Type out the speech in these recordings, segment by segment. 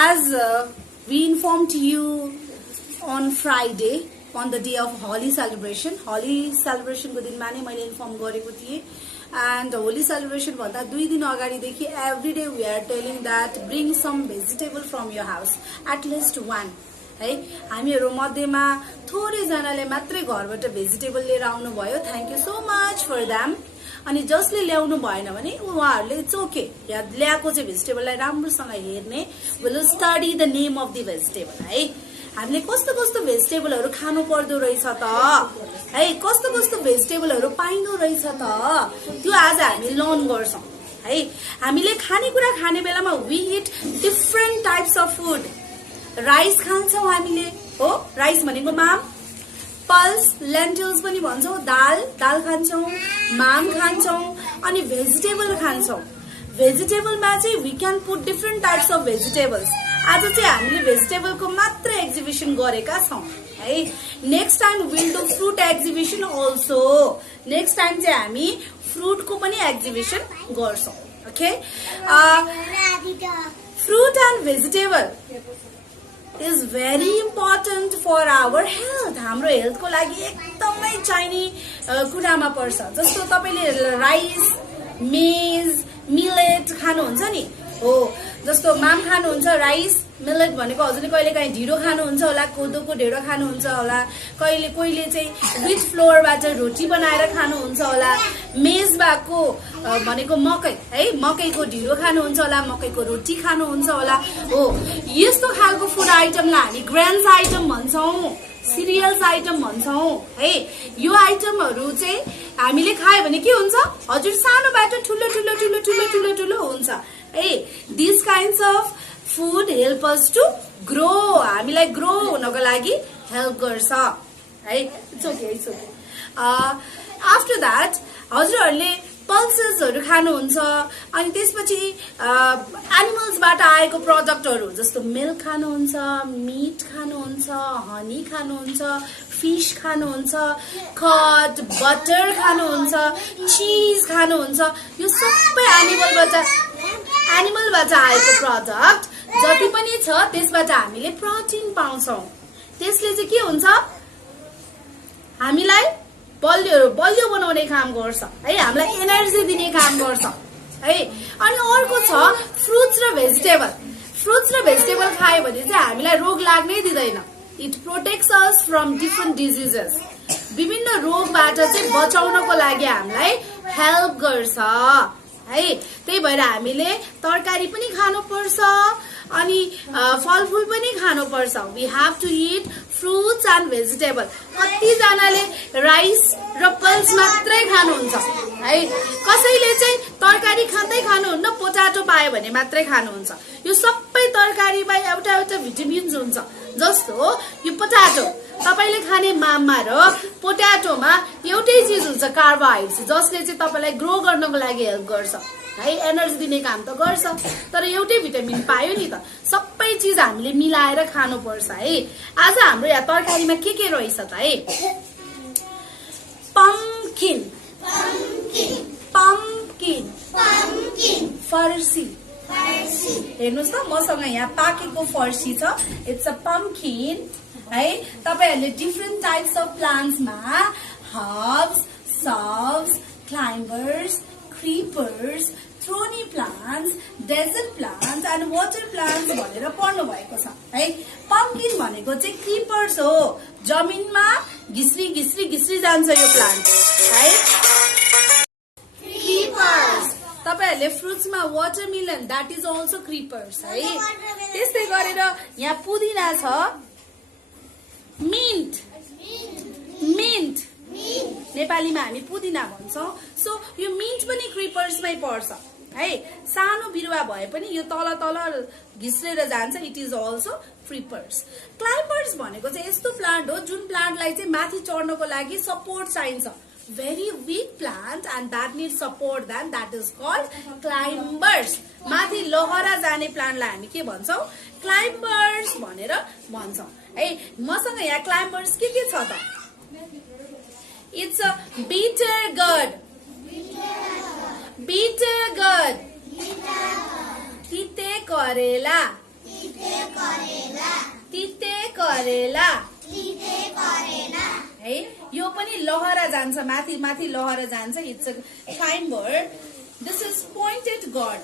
As we informed you on Friday, on the day of Holi celebration को दिनमा नै मैले इन्फर्म गरेको थिएँ and Holi celebration भन्दा 2 दिन अगाडिदेखि every day we are telling that bring some vegetable from your house, at least one. है हामीहरु मध्येमा थोरै जनाले मात्रै घरबाट भेजिटेबल लिएर आउनु भयो. Thank you so much for them. अनि जसले ल्याउनु भएन भने उहाँहरुले चोके या ल्याएको चाहिँ भेजिटेबललाई राम्रोसँग हेर्ने, will study the name of the vegetable. है हामीले कस्तो कस्तो भेजिटेबलहरु खानु पर्दो रहेछ त, है कस्तो कस्तो भेजिटेबलहरु पाइनु रहेछ त, त्यो आज हामी लर्न गर्छौं. है हामीले खानेकुरा खाने बेलामा we eat different types of food. Rice खान्छौं हामीले, हो राइस भनेको माम, पल्स लेन्टिल्स पनि भन्छौं, दाल खान्छौं, माम खान्छौं, अनि भेजिटेबल खान्छौं. भेजिटेबलमा चाहिँ we can put different types of vegetables. आज चाहिँ हामीले भेजिटेबलको मात्र एक्जिबिसन गरेका छौं. है next time will do fruit exhibition also. Next time चाहिँ हामी फ्रुटको पनि एक्जिबिसन गर्छौं. Okay, fruit and vegetable is very important for our health. हाम्रो हेल्थ को लागि एकदमै चाहिने कुरामा पर्छ. जस्तो तपाईले राइस, मेज, मिलेट खानुहुन्छ नि, हो जस्तो माम खानुहुन्छ, राइस मिलेट भनेको हजुरले कहिले काहीँ ढिँडो खानुहुन्छ होला, कोदोको ढिँडो खानुहुन्छ होला, कहिले चाहिँ विथ फ्लोरबाट रोटी बनाएर खानुहुन्छ होला, मेज भएको भनेको मकै, है मकैको ढिँडो खानुहुन्छ होला, मकैको रोटी खानुहुन्छ होला. हो यस्तो खालको फुड आइटमलाई हामी ग्रेन्स आइटम भन्छौं, सिरियल्स आइटम भन्छौं. है यो आइटमहरु चाहिँ हामीले खायो भने के हुन्छ, हजुर सानोबाट ठुलो ठुलो ठुलो ठुलो ठुलो ठुलो हुन्छ. है this kinds of food help us to grow. हामीलाई ग्रो हुनको लागि हेल्प गर्छ. है इट्स ओके. आफ्टर दैट हजुरहरुले पल्सेसहरु खानुहुन्छ, अनि त्यसपछि एनिमल्सबाट आएको प्रोडक्टहरु जस्तो मिल्क खानुहुन्छ, मीट खानुहुन्छ, हनी खानुहुन्छ, फिश खानुहुन्छ, कर्ड, बटर खानुहुन्छ, चीज खानुहुन्छ. यो सबै एनिमलबाट आएको प्रोडक्ट जति पनि छ त्यसबाट हामीले प्रोटिन पाउँछौं. त्यसले चाहिँ के हुन्छ, हामीलाई बलियो बनाउने काम गर्छ. है हामीलाई एनर्जी दिने काम गर्छ. है अनि अर्को छ फ्रुट्स र भेजिटेबल. फ्रुट्स र भेजिटेबल खायो भने चाहिँ हामीलाई रोग लाग्नै दिँदैन. It protects us from different diseases. विभिन्न रोगबाट चाहिँ बचाउनको लागि हामीलाई हेल्प गर्छ. है त्यही भएर हामीले तरकारी पनि खानुपर्छ अनि फलफूल पनि खानुपर्छ. We have to eat fruits and vegetable. कति जनाले राइस र पल्स मात्रै खानुहुन्छ, है कसैले चाहिँ तरकारी खाँदै खानुहुन्न, पोटाटो पायो भने मात्रै खानुहुन्छ. यो सबै तरकारीमा एउटा एउटा भिटामिन्स हुन्छ. जस्तो यो पोटाटो तपाईले खाने माममा र पोटाटोमा एउटै चीज हुन्छ, कार्बोहाइड्रेट्स, जसले चाहिँ तपाईलाई ग्रो गर्नको लागि हेल्प गर्छ. है एनर्जी दिने काम त गर्छ, तर एउटै भिटामिन पायो नि त. सबै चीज हामीले मिलाएर खानुपर्छ. है आज हाम्रो यहाँ तरकारीमा के रहेछ त, है पम्पकिन, फर्सी. हेर्नुस् त मसँग यहाँ पाकेको फर्सी छ. It's a pumpkin. है तपाईहरुले डिफरेन्ट टाइप्स अफ प्लान्ट्समा herbs, shrubs, climbers, creepers, thorny plants, desert plants and water plants भनेर पढ्नु भएको छ. है पम्पकिन भनेको चाहिँ क्रीपर्स हो. जमिनमा घिस्री जान्छ यो प्लान्ट. है क्रीपर्स. तपाईहरुले फ्रुट्समा watermelon, that is also creepers. है त्यस्तै गरेर यहाँ पुदिना छ, मिन्ट नेपालीमा हामी पुदिना भन्छौं. सो यो मिन्ट पनि क्रीपर्समै पर्छ. है सानो बिरुवा भए पनि यो तल घिस्रेर जान्छ. It is also creepers. Climbers भनेको चाहिँ यस्तो प्लान्ट हो जुन प्लान्टलाई चाहिँ माथि चढ्नको लागि सपोर्ट चाहिन्छ. very weak plant and that needs support, then that is called climbers. माथि लहरा जाने प्लान्टलाई हामी के भन्छौं, क्लाइम्बर्स भनेर भन्छौं. है मसँग यहाँ क्लाइम्बर्स के छ त, इट्स अ बिटर गड, तिते करेला, तिते करेला है यो पनि लहरा जान्छ माथि माथि लहरा जान्छ it's a climber this is pointed gourd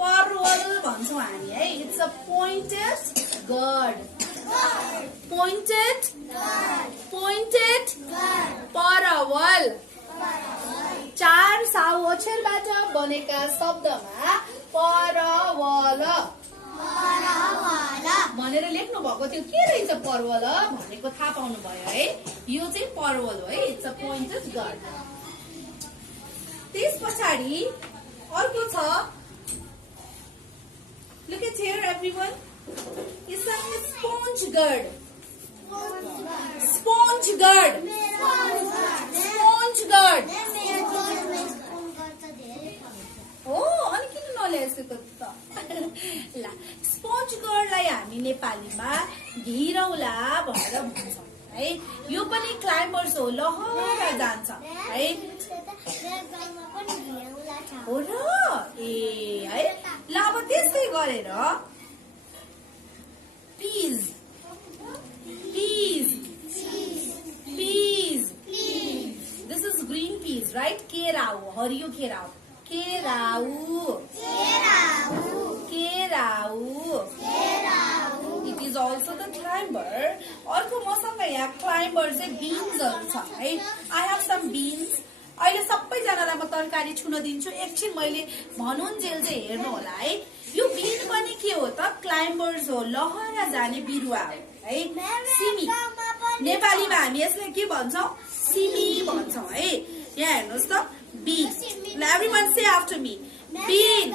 परवल भन्छौँ हामी है it's a pointed gourd pointed परवल चार साओछेरबाट बनेका शब्दमा परवल भनेर लेख्नु भएको थियो के रहेछ परवल भनेको थाहा पाउनु भयो है यो चाहिँ परवल हो है इट्स अ पोइन्टेड गड त्यस पछाडि अर्को छ look at here everyone it's a sponge gourd हो अनि किन नल्याएको त ल स्पोन्ज गर्डलाई हामी नेपालीमा घिरौला भनेर भन्छौँ है यो पनि क्लाइम्बर्स हो लहरा जान्छ है हो र ए है ल अब त्यस्तै गरेर peas this is green peas right केराउ हरियो केराउ it is also the climber अर्को मसँग यहाँ क्लाइम्बर चाहिँ बिन्सहरू छ है आई हेभ सम बिन्स अहिले सबैजनालाई म तरकारी छुन दिन्छु एकछिन मैले भनुन्जेल चाहिँ हेर्नु होला है यो बिन पनि के हो त क्लाइम्बर्स हो लहरा जाने बिरुवा हो है सिमी नेपालीमा हामी यसलाई के भन्छौँ सिमी भन्छौँ है यहाँ हेर्नुहोस् त bean everyone say after me bean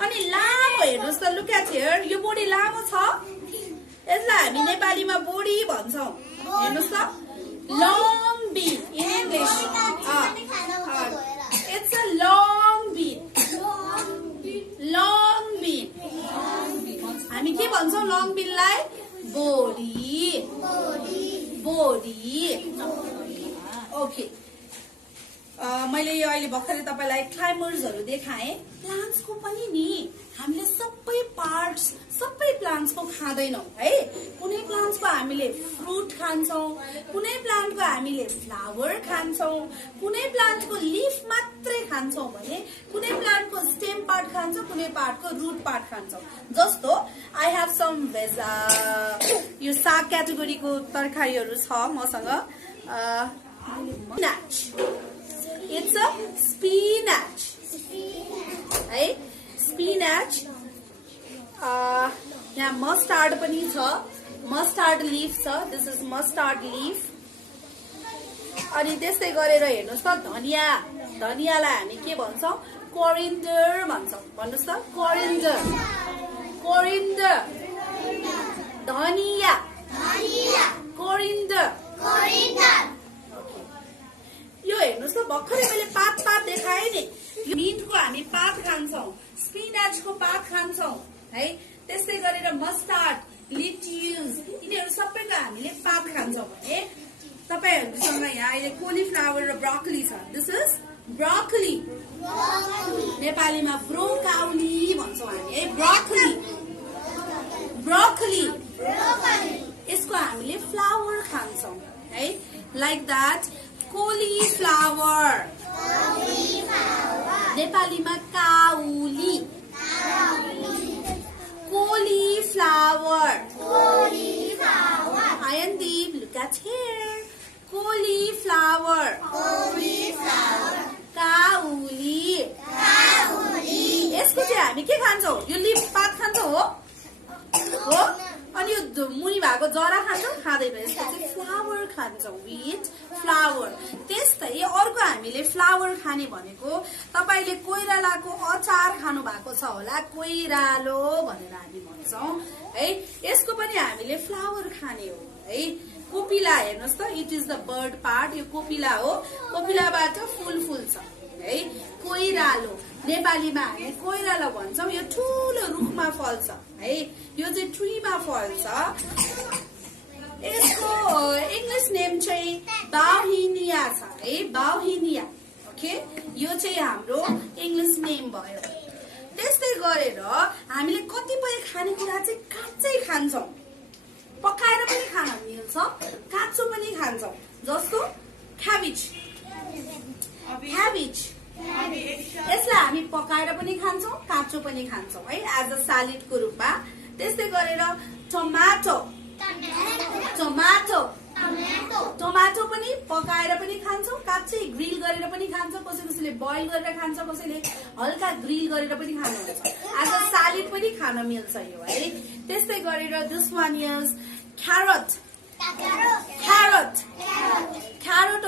अनि लामो हेर्नुहोस् त लुक एट हियर यो बोडी लामो छ यसलाई हामी नेपालीमा बोडी भन्छौँ हेर्नुहोस् त long bean in English it's a long bean हामी के भन्छौँ लङ बीनलाई बोडी ओके मैले यो अहिले भर्खरै तपाईलाई क्लाइम्बर्सहरू देखाएँ प्लान्ट्सको पनि नि हामीले सबै पार्ट्स सबै प्लान्ट्सको खाँदैनौँ है कुनै प्लान्ट्सको हामीले फ्रुट खान्छौँ कुनै प्लान्टको हामीले फ्लावर खान्छौँ कुनै प्लान्टको लिफ मात्रै खान्छौँ भने कुनै प्लान्टको स्टेम पार्ट खान्छौँ कुनै पार्टको रुट पार्ट खान्छौँ जस्तो आई हेभ सम भेज यो साग क्याटेगोरीको तरकारीहरू छ मसँग It's a spinach. है spinach. यहाँ mustard पनि छ mustard leaf छ this is mustard leaf. अनि त्यस्तै गरेर हेर्नुहोस् त धनियालाई हामी के भन्छौँ coriander भन्छौँ भन्नुहोस् त coriander धनिया coriander यो हेर्नुहोस् त भर्खरै मैले पात देखाएँ नि मिन्टको हामी पात खान्छौँ स्पिनाचको पात खान्छौँ है त्यस्तै गरेर मस्टार्ड लिट्युस यिनीहरू सबैको हामीले पात खान्छौँ भने तपाईहरुसँग यहाँ अहिले कोलीफ्लावर र ब्रोकोली छ दिस इज ब्रोकोली नेपालीमा ब्रोकाउली भन्छौँ हामी है ब्रोकोली यसको हामीले फ्लावर खान्छौँ है लाइक दैट कोलीफ्लावर नेपालीमा काउली कोलीफ्लावर आयनदीप look at here कोलीफ्लावर काउली यसको चाहिँ हामी के खान्छौँ यो लिफ पात खान्छौँ हो अनि यो मुनि भएको जरा खान्छौँ खाँदैन यसको चाहिँ फ्लावर खान्छौँ विथ फ्लावर त्यस्तै अर्को हामीले फ्लावर खाने भनेको तपाईले कोइरालाको अचार खानु भएको छ होला कोइरालो भनेर हामी भन्छौँ है यसको पनि हामीले फ्लावर खाने हो है कोपिला हेर्नुहोस् त it is the bird part यो कोपिला हो कोपिलाबाट फूल फुल्छ है कोइरालो नेपालीमा हामी कोइरालो भन्छौँ यो ठुलो रुखमा फल्छ है यो चाहिँ ट्रीमा फल्छ यसको इंग्लिश नेम चाहिँ बाउहिनिया छ है बाउहिनिया ओके यो चाहिँ हाम्रो इंग्लिश नेम भयो त्यस्तै गरेर हामीले कतिपय खानेकुरा चाहिँ काँचै खान्छौँ, पकाएर पनि खान मिल्छ, काँचो पनि खान्छौँ। जस्तो क्याबेज, यसलाई हामी पकाएर पनि खान्छौँ, काँचो पनि खान्छौँ है, एज अ सलाडको रूपमा। त्यस्तै गरेर टमाटो पनि पकाएर पनि खान्छौँ, काँचै ग्रिल गरेर पनि खान्छौँ, कसैले बोइल गरेर खान्छ, कसैले हल्का ग्रिल गरेर पनि खानुहुन्छ। एज अ सलाड पनि खान मिल्छ यो है। त्यस्तै गरेर this one is carrot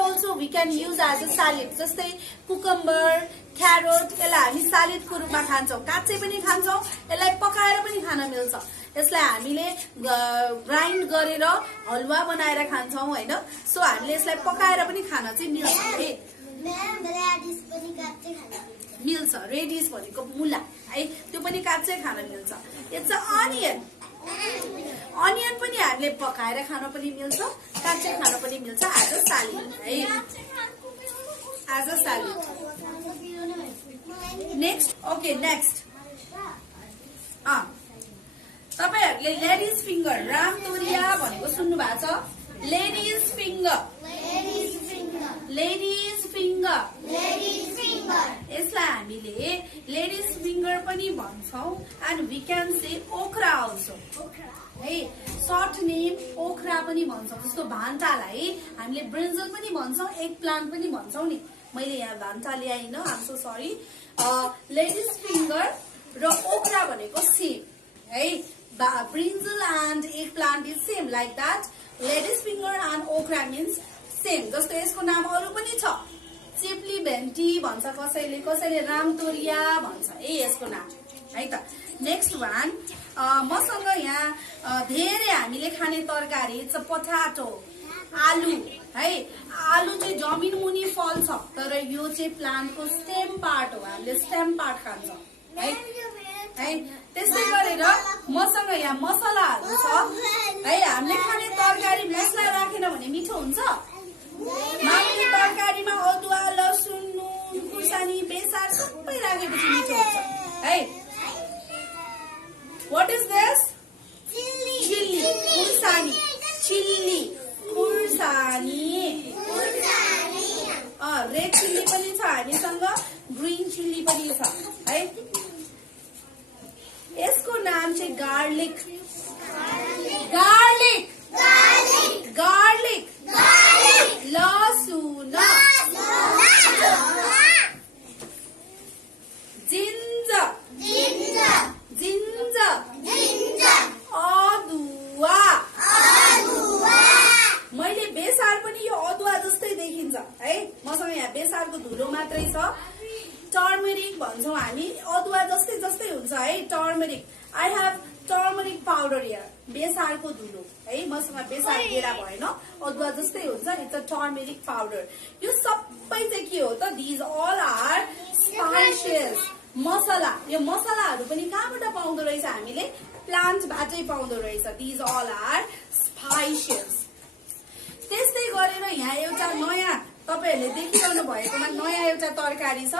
also we can use as a salad. जस्तै कुकम्बर, क्यारोट, यसलाई हामी सलाडको रूपमा खान्छौँ, काँचै पनि खान्छौँ, यसलाई पकाएर पनि खान मिल्छ। यसलाई हामीले ग्राइन्ड गरेर हलुवा बनाएर खान्छौँ हैन। सो हामीले यसलाई पकाएर पनि खान चाहिँ मिल्छ है। मिल्छ, रेडिस भनेको मुला है, त्यो पनि काँचै खान मिल्छ। इट्स अ अनियन पनि हामीले पकाएर खान पनि मिल्छ, काँचै खान पनि मिल्छ, एज अ सलाड है, एज अ सलाड। नेक्स्ट तपाईहरुले लेडीज फिंगर, रामतोरिया भनेको सुन्नु भएको छ? लेडीज फिंगर, यसलाई हामीले लेडीज फिंगर पनि भन्छौं। And we can say okra also है, सर्ट नेम ओखरा पनि भन्छौं। जस्तो भान्टालाई हामीले ब्रिन्जल पनि भन्छौं, एग प्लान्ट पनि भन्छौं नि। मैले यहाँ भान्टा ल्याइन, I am so sorry. Ladies finger र ओखरा भनेको सेम है। Brinjal and egg plant is same, like that. Ladies finger and okra means same. जस्तो यसको नाम अरू पनि छ, चेप्ली भेन्टी भन्छ कसैले, कसैले रामतोरिया भन्छ है यसको नाम है त। नेक्स्ट वान, मसँग यहाँ धेरै हामीले खाने तरकारी छ पोटाटो, आलु है। आलु चाहिँ जमिन मुनि फल्छ, तर यो चाहिँ प्लान्टको स्टेम पार्ट हो, हामीले स्टेम पार्ट खान्छौँ है। त्यस्तै गरेर मसँग यहाँ मसलाहरू छ है। हामीले खाने तरकारी मसला राखेन भने मिठो हुन्छ। मामुली तरकारीमा अदुवा, लसुन, नुन, खुर्सानी, बेसार सबै राखेपछि मिठो हुन्छ है। What is this? Chilli, खुर्सानी, रेड चिल्ली पनि छ हामीसँग, ग्रीन चिल्ली पनि छ है। यसको नाम चाहिँ गार्लिक, लसुन, जिन्जर, अदुवा। मैले बेसार पनि यो अदुवा जस्तै देखिन्छ है, मसँग यहाँ बेसारको धुलो मात्रै छ। टर्मरिक भन्छौँ हामी, अदुवा जस्तै जस्तै हुन्छ है, turmeric. I have turmeric powder यहाँ, बेसारको धुलो है, मसँग बेसार गेडा भएन, अदुवा जस्तै हुन्छ। It's a turmeric powder. यो सबै चाहिँ के हो त? दिज अल आर स्पाइसेस, मसला। यो मसलाहरू पनि कहाँबाट पाउँदो रहेछ? हामीले प्लान्टबाटै पाउँदो रहेछ। These all are spices. त्यस्तै गरेर यहाँ एउटा नयाँ तपाईहरुले देखिरहनु भएकोमा नयाँ एउटा तरकारी छ,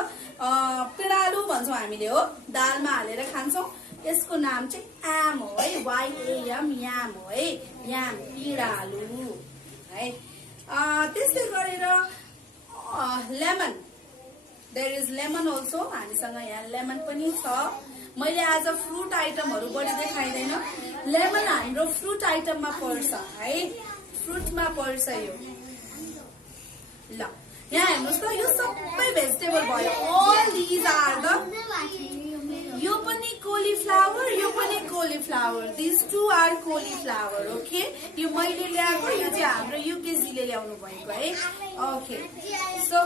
पिडालु भन्छौँ हामीले हो, दालमा हालेर खान्छौँ। यसको नाम चाहिँ याम हो है, YAM, याम हो है, याम, पिडालु है। त्यस्तै गरेर lemon, there is lemon also, हामीसँग यहाँ लेमन पनि छ। मैले आज फ्रुट आइटमहरू बढी देखाइदैन, लेमन हाम्रो फ्रुट आइटममा पर्छ है, फ्रुटमा पर्छ यो। ल यहाँ हेर्नुहोस् त, यो सबै भेजिटेबल भयो। अल दिज आर द, यो पनि कोलीफ्लावर, यो पनि कोलीफ्लावर, दिज टु आर कोलीफ्लावर। ओके, यो मैले ल्याएको, यो चाहिँ हाम्रो युकेजीले ल्याउनु भएको है। ओके, सो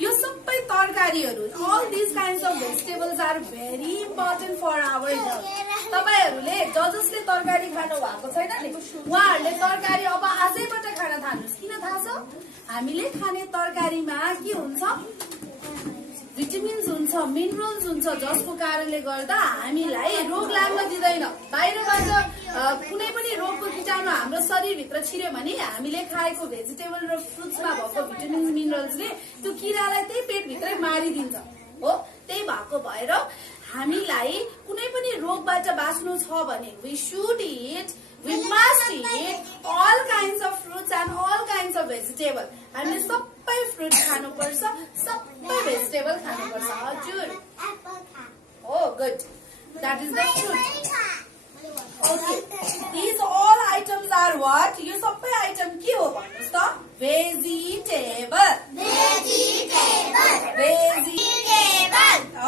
यो सबै तरकारीहरू, all these kinds of vegetables are very important for our health. तपाईहरुले जसले तरकारी खानु भएको छैन नि, उहाँहरूले तरकारी अब आजैबाट खान थाल्नुहोस्। किन थाहा छ? हामीले खाने तरकारीमा के हुन्छ? भिटामिन्स हुन्छ, मिनरल्स हुन्छ, जसको कारणले गर्दा हामीलाई रोग लाग्न दिँदैन। बाहिरबाट कुनै पनि रोगको कीटाणु हाम्रो शरीरभित्र छिर्यो भने हामीले खाएको भेजिटेबल र फ्रुट्समा भएको भिटामिन्स, मिनरल्सले त्यो किरालाई त्यही पेटभित्रै मारिदिन्छ हो। त्यही भएको भएर हामीलाई कुनै पनि रोगबाट बाँच्नु छ भने we must eat all kinds of fruits and all kinds of vegetable. हामीले सबै फ्रुट खानुपर्छ, सबै भेजिटेबल खानुपर्छ। हजुर, oh good, that is the truth. Okay, these all items are what? यो सबै आइटम के हो भन्नुस् त? Vegetable.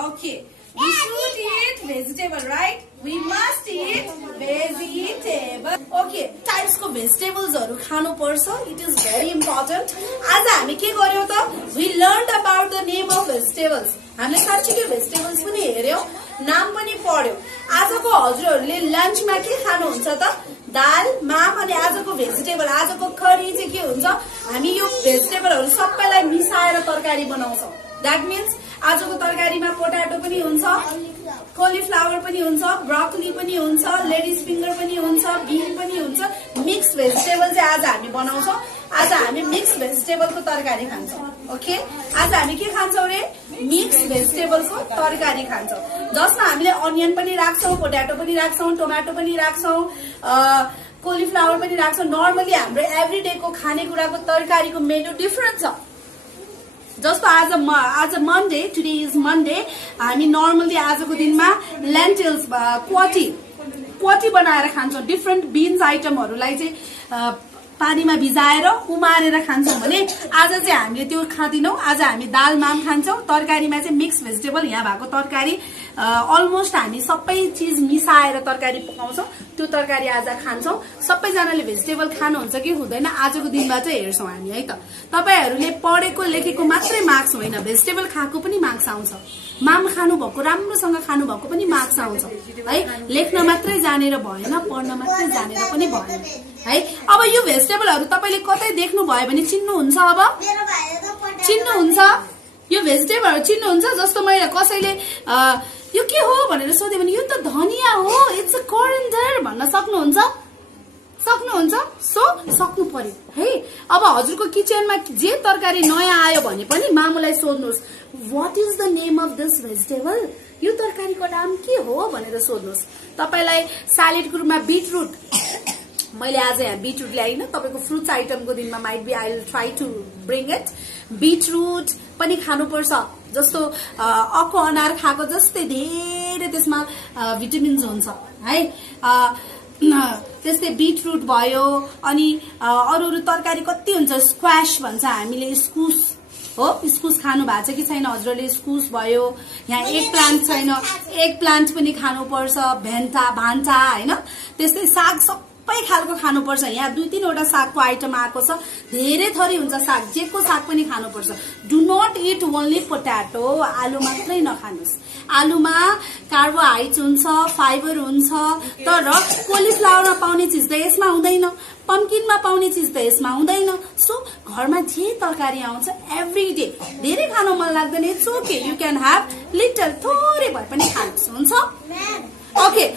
Okay, we should eat vegetable, right? We must eat vegetable. Okay, types को vegetablesहरु खानु पर्छ. It is very important. आज हामी के गर्यौं त? We learned about the name of vegetables. हामीले साच्चै भेजिटेबल्स पनि हेर्यौं, नाम पनि पढ्यौं। आजको हजुरहरुले लन्चमा के खानुहुन्छ त? दाल, माम अनि आजको भेजिटेबल, आजको करी चाहिँ के हुन्छ? हामी यो भेजिटेबलहरु सबैलाई मिसाएर तरकारी बनाउँछौं। That means आजको तरकारीमा पोटाटो पनि हुन्छ, कलिफ्लावर पनि हुन्छ, ब्रोकोली पनि हुन्छ, लेडिज फिंगर पनि हुन्छ, बीन पनि हुन्छ। मिक्स भेजिटेबल चाहिँ आज हामी बनाउँछौं। आज हामी मिक्स भेजिटेबलको तरकारी खान्छौं। ओके, आज हामी के खान्छौं रे? मिक्स भेजिटेबलको तरकारी खान्छौं, जसमा हामीले अनियन पनि राख्छौं, पोटाटो पनि राख्छौं, टमाटो पनि राख्छौं, कलिफ्लावर पनि राख्छौं। नर्मली हाम्रो एभ्रीडे को खानेकुराको तरकारीको मेनु डिफरेन्ट छ। जस्तो आज मन्डे, टुडे इज मन्डे, हामी नर्मली आजको दिनमा लेन्टिल्स क्वाटी बनाएर खान्छौं। डिफरेन्ट बीन्स आइटमहरुलाई चाहिँ पानीमा भिजाएर उमारेर खान्छौं भने आज चाहिँ हामीले त्यो खादिनौं। आज हामी दाल माम खान्छौं। तरकारीमा चाहिँ मिक्स भेजिटेबल, यहाँ भएको तरकारी अलमोस्ट हामी सबै चीज मिसाएर तरकारी पकाउँछौं। त्यो तरकारी आज खान्छौं। सबैजनाले भेजिटेबल खानुहुन्छ कि हुँदैन आजको दिनबाट हेर्छौं हामी, है त। तपाईहरुले पढेको लेखेको मात्रै मार्क्स होइन, भेजिटेबल खाएको पनि मार्क्स आउँछ। माम खानु भएको, राम्रोसँग खानु भएको पनि मार्क्स आउँछ, है। लेख्न मात्रै जानेर भएन, पढ्न मात्रै जानेर पनि भएन, है। अब यो भेजिटेबलहरु तपाईले कतै देख्नु भयो भने चिन्नुहुन्छ? अब चिन्नुहुन्छ? यो भेजिटेबलहरु चिन्नुहुन्छ? जस्तो मैले कसैले यो के हो भनेर सोधे भने यो त धनिया हो, इट्स अ कोरिएन्डर भन्न सक्नुहुन्छ? सक्नु पर्यो, है। अब हजुरको किचनमा जे तरकारी नयाँ आयो भने पनि मामुलाई सोध्नुस्, what is the name of this vegetable? यो तरकारीको नाम के हो भनेर सोध्नुस्। तपाईलाई सैलेडको रूपमा बीटरूट, मैले आज यहाँ बीटरूट ल्याइन, तपाईको फ्रुट्स आइटमको दिनमा might be I will try to bring it. Beetroot पनि खानुपर्छ, जस्तो अक्को अनार खाएको जस्तै धेरै त्यसमा भिटामिन्स हुन्छ, है। त्यस्तै बीटरूट भयो, अनि अरू तरकारी कति हुन्छ। स्क्वाश भन्छ हामीले, इस्कुस हो। इस्कुस खानु भएको छ कि छैन हजुरले? इस्कुस भयो, यहाँ एग प्लान्ट छैन, एग प्लान्ट पनि खानुपर्छ, भान्टा हैन। त्यस्तै साग सबै खालको खानुपर्छ। यहाँ 2-3 वटा सागको आइटम आएको छ, धेरै थरी हुन्छ साग, जेको साग पनि खानुपर्छ। Do not eat only potato, आलु मात्रै नखानुस्। आलुमा कार्बोहाइड्रेट हुन्छ, फाइबर हुन्छ, तर कलिफ्लावरमा पाउने चीज त यसमा हुँदैन, पम्किनमा पाउने चीज त यसमा हुँदैन। सो घरमा जे तरकारी आउँछ एभ्री डे, धेरै खान मन लाग्दैन, it's okay, you can have little, थोरै भए पनि खानुहोस्, हुन्छ? Okay,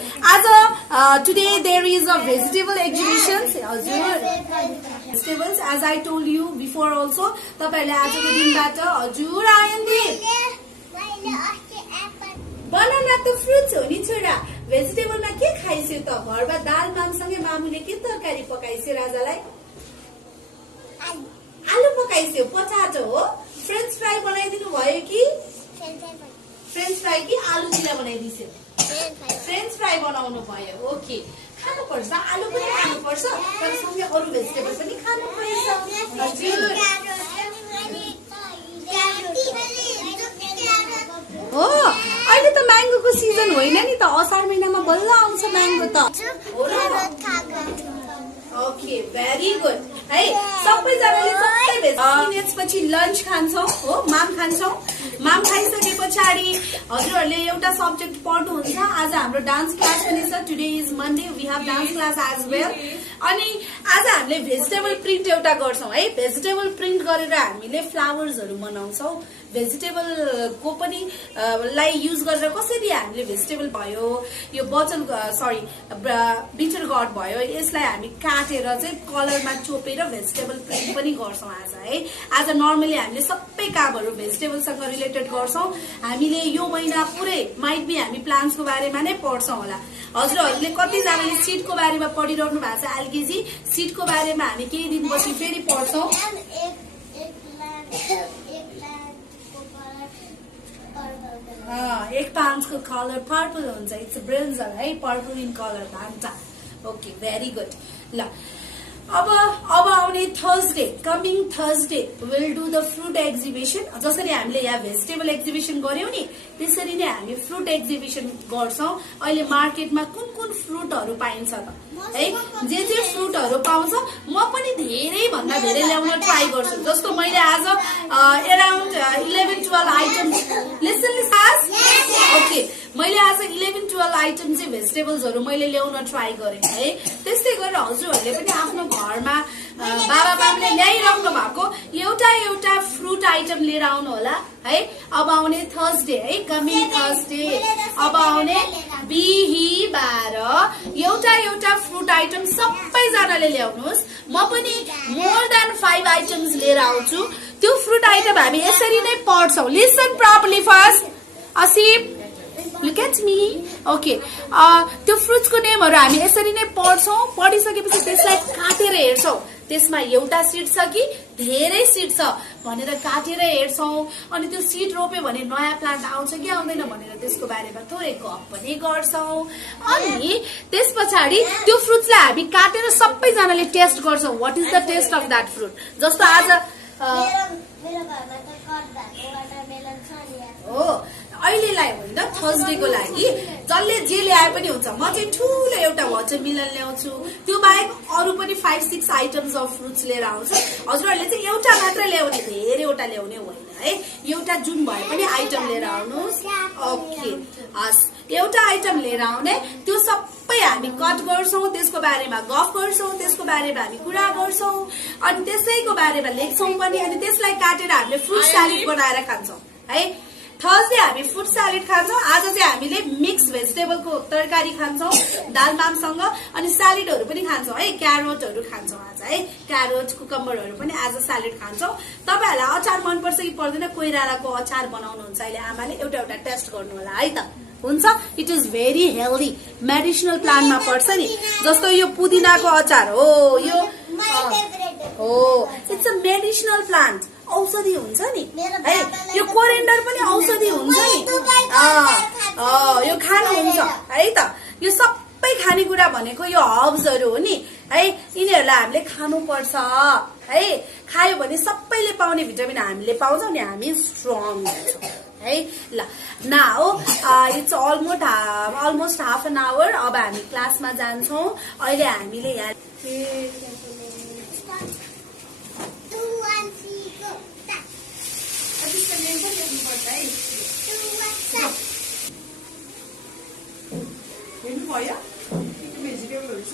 today there is a vegetable exhibition. Vegetables, as I told you before also. तपाईले आजको दिनबाट हजुर आयन्दी बनाना त फ्रुट्स हो नि छोरा। भेजिटेबलमा के खाइस्यो त? घरमा दाल मामसँगै मामुले के तरकारी पकाइस्यो राजालाई? आलु पकाइस्यो, पोटाटो हो। फ्रेन्च फ्राई बनाइदिनु भयो कि? फ्रेन्च फ्राई कि आलु चिला बनाइदिस्यो? फ्रेन्च फ्राई बनाउनु भयो। ओके, खानुपर्छ, आलु पनि खानुपर्छ, तर सँगै अरू भेजिटेबल पनि खानुपर्छ। हजुर हो, अहिले त म्याङ्गोको सिजन होइन नि त, असार महिनामा बल्ल आउँछ म्याङ्गो त। ओके, भेरी गुड, है। सबैजनाले सबै मिनट्सपछि लन्च खान्छौँ, हो। माम खान्छौँ। माम खाइसके पछाडि हजुरहरूले एउटा सब्जेक्ट पढ्नुहुन्छ। आज हाम्रो डान्स क्लास पनि छ। Today is Monday, we have dance class as well. अनि आज हामीले भेजिटेबल प्रिन्ट एउटा गर्छौं है। भेजिटेबल प्रिन्ट गरेर हामीले फ्लावर्सहरु बनाउँछौं। भेजिटेबलको पनि लाई युज गरेर कसरी हामीले भेजिटेबल भयो, यो बटल सरी बिटर गॉड भयो, यसलाई हामी काटेर चाहिँ कलरमा चोपेर भेजिटेबल प्रिन्ट पनि गर्छौं आज है। आज नर्मली हामीले सबै कामहरु भेजिटेबलसँग रिलेटेड गर्छौं। हामीले यो महिना पुरै माइट बी हामी प्लान्ट्सको बारेमा नै पढ्छौं होला। हजुरहरुले कति जनाले सीडको बारेमा पढिरहनु भएको छ एलकेजी, सीडको बारेमा हामी केही दिनपछि फेरि पढ्छौं। एक प्लान्टको कलर पर्पल हुन्छ, इट्स ब्रिन्जल है, पर्पल इन कलर भान्टा। Okay, very good. ल अब आउने Thursday, coming Thursday will do the fruit exhibition. जसरी हामीले यहाँ भेजिटेबल एक्जिबिसन गर्यौं नि, त्यसरी नै हामी फ्रुट एक्जिबिसन गर्छौं। अहिले मार्केटमा कुन कुन फ्रुटहरु पाइन्छ त है, जे फ्रुटहरु पाउँछ म पनि धेरै भन्दा धेरै ल्याउन ट्राई गर्छु। जस्तो मैले आज अराउन्ड 11-12 आइटम्स, लिसन ओके, मैले आज 11-12 आइटम चाहिँ भेजिटेबल्सहरु मैले ल्याउन ट्राई गरेँ है। त्यस्तै गरेर हजुरहरुले पनि आफ्नो घरमा बाबाले ल्याइराख्नु भएको एउटा फ्रुट आइटम लिएर आउनु होला है। अब आउने थर्सडे है, कमिङ थर्सडे, अब आउने बिहीबार एउटा फ्रुट आइटम सबैजनाले ल्याउनुहोस्। म पनि मोर देन 5 आइटम्स लिएर आउँछु। त्यो फ्रुट आइटम हामी यसरी नै पढ्छौं। Listen properly first, Asif look at me. Okay, त्यो फ्रुट्सको नेमहरु हामी यसरी नै पढ्छौं। पढिसकेपछि त्यसलाई काटेर हेर्छौं, त्यसमा एउटा सीड छ कि धेरै सीड छ भनेर काटेर हेर्छौं। अनि त्यो सीड रोप्यो भने नयाँ प्लान्ट आउँछ कि आउँदैन भनेर त्यसको बारेमा थोरै गफ पनि गर्छौं। अनि त्यसपछि त्यो फ्रुट्सलाई हामी काटेर सबैजनाले टेस्ट गर्छौं। What is the taste of that fruit. जस्तो आज मेरो घरमा त कट भएको वाटरमेलन छ नि। हो, अहिलेलाई होइन, थर्सडेको लागि जसले जे ल्याए पनि हुन्छ। म चाहिँ ठूलो एउटा वाटरमेलन ल्याउँछु, त्यो बाहेक अरू पनि 5-6 आइटम्स अफ फ्रुट्स लिएर आउँछु। हजुरहरुले चाहिँ एउटा मात्र ल्याउने, धेरैवटा ल्याउने होइन है। एउटा जुन भए पनि आइटम लिएर आउनुहोस्। ओके, हस्, एउटा आइटम लिएर आउने, त्यो सबै हामी कट गर्छौं, त्यसको बारेमा गफ गर्छौं, त्यसको बारेमा हामी कुरा गर्छौं, अनि त्यसैको बारेमा लेख्छौं पनि। अनि त्यसलाई काटेर हामीले फ्रुट स्यालेड बनाएर खान्छौं है। थर्सडे हामी फ्रुट स्यालेड खान्छौं। आज चाहिँ हामीले मिक्स भेजिटेबलको तरकारी खान्छौं दालमामसँग, अनि स्यालेडहरु पनि खान्छौं है। क्यारोटहरु खान्छौं आज है, क्यारोट कुकम्बरहरु पनि आज स्यालेड खान्छौं। तपाईहरुलाई अचार मन पर्छ कि पर्दैन? कोइरालाको अचार बनाउनुहुन्छ अहिले आमाले, एउटा टेस्ट गर्नु होला है त। हुन्छ, it is very healthy, medicinal प्लान्टमा पर्छ नि। जस्तो यो पुदिनाको अचार हो, यो हो, इट्स अ मेडिसिनल प्लान्ट, औषधि हुन्छ नि है। यो कोरिएन्डर पनि औषधि हुन्छ नि, यो खानुहुन्छ है त। यो सबै खानेकुरा भनेको यो हर्ब्सहरु हो नि है। यिनीहरुलाई हामीले खानु पर्छ है। खायो भने सबैले पाउने भिटामिन हामीले पाउँछौं नि, हामी स्ट्रङ हुन्छौं है। ल now it's almost half an hour. अब हामी क्लासमा जान्छौं। अहिले हामीले यहाँ हेर्नुभयो भेजिटेबलहरु छ।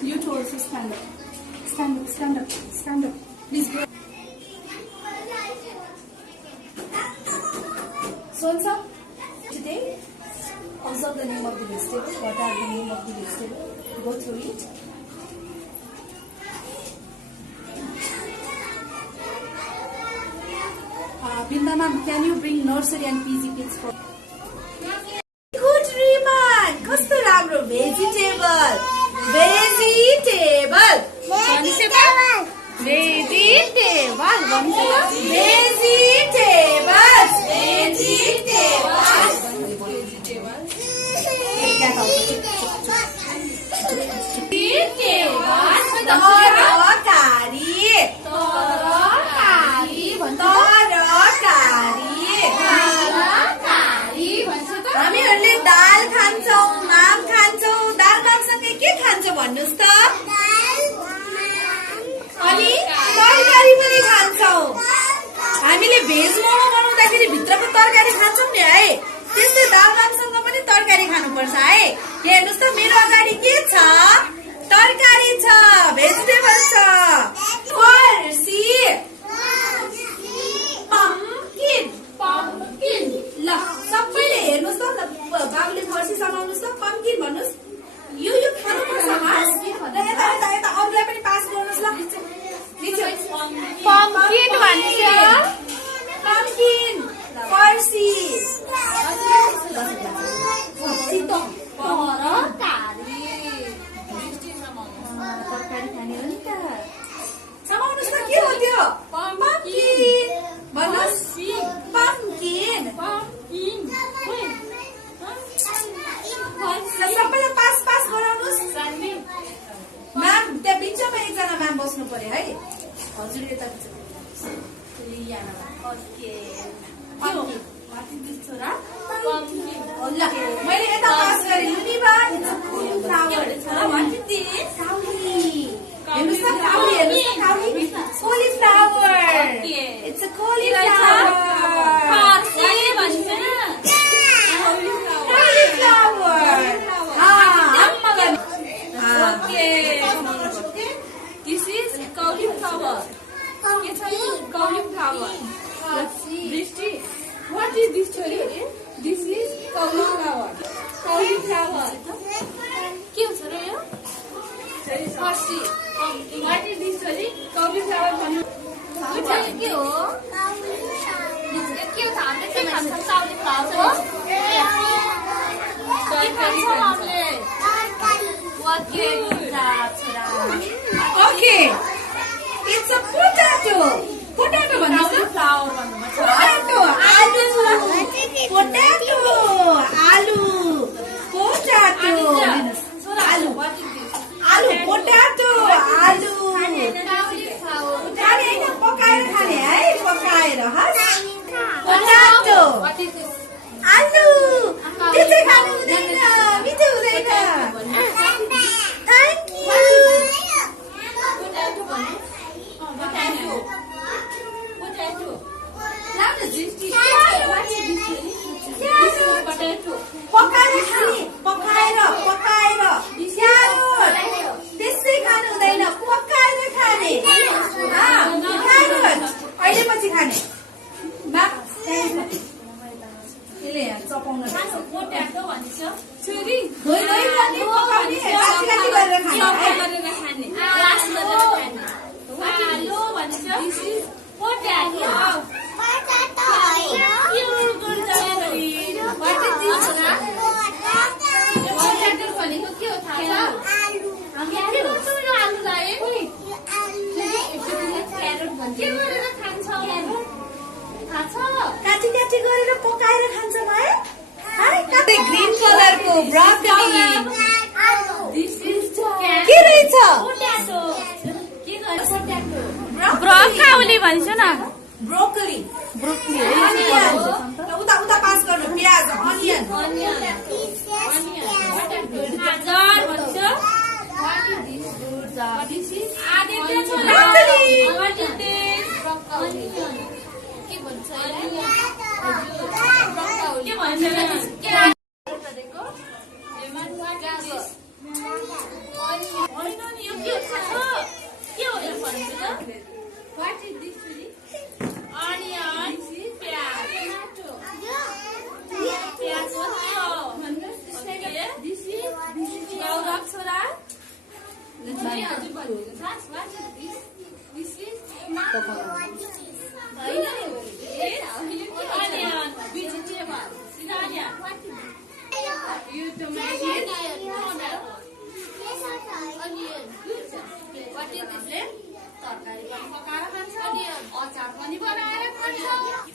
You too also stand up. Stand up, stand up, stand up. Please go. So, today, observe the name of the vegetable. What are the name of the vegetable? Go through it. Binda ma'am, can you bring nursery and PG kids for? Good Riman! Kasto राम्रो vegetable. Vegetable. Vegetable. Vegetable. Vegetables. तरकारी. खानुपर्छ है। हेर्नुहोस् त मेरो अगाडि के छ, तरकारी छ, भेजिटेबल छ, फर्सी, पम्किन। ल सबैले हेर्नुहोस् त, बाबुले फर्सी समाउनुहोस् त, पम्किन भन्नुहोस्। यो खानुपर्छ हास। यता अरूलाई पनि पास गर्नुहोस् ल। पम्किन भन्छ, पम्किन, फर्सी, तरकारी खाने हो नि त। समाउनुहोस् त, के हो त्यो? पम्किन भन्नुहोस्। पम्किन। सबैलाई पास गराउनुहोस्। म्याम त्यहाँ बिचमा एकजना म्याम बस्नु पर्यो है। हजुर यता छोरा। ल मैले यता पास गरेँ। लुनिबा फ्लावर। हेर्नुहोस् त काउली, हेर्नुहोस् त काउली, cauliflower. It's a cauliflower. This is cauliflower. Cauliflower. Drishti, what is this story? This is cauliflower. Cauliflower. के हो र यो? फर्सी. What is this story? Cauliflower भन्नु. के हो? के हो थाहा चाहिँ खान्छ cauliflower को? Okay, it's a potato. Potato भन्नुहोस् त। Potato, आलु, potato, आलु, potato, आलु, आलु, potato, आलु। खाने होइन, पकाएर खाने है, पकाएर हस्। Potato, आलु, त्यो चाहिँ खानु हुँदैन, मिठो हुँदैन। Thank you. पकाएर खाने, पकाएर त्यसै खानु हुँदैन, पकाएर खाने। अहिले पछि खाने। त्यसले चपाउन पोट्याटो भन्छ छोरी धोइ गर्ने, पकाउने, काटी गरेर खाने। आलु भन्छ पोट्याटो। भनेको के हो थाहा छ? आलुलाई क्यारोट भन्छ। के गरेर खान्छ? थाहा छ? काटी गरेर पकाएर खान्छ भयो। ग्रीन कलरको ब्रोकली के रहेछ? ब्रोकाउली भन्छ न। ब्रोकली उता पास गर्नु। प्याज, अनियन, गाजर भन्छ।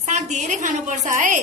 साग धेरै खानुपर्छ है।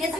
यता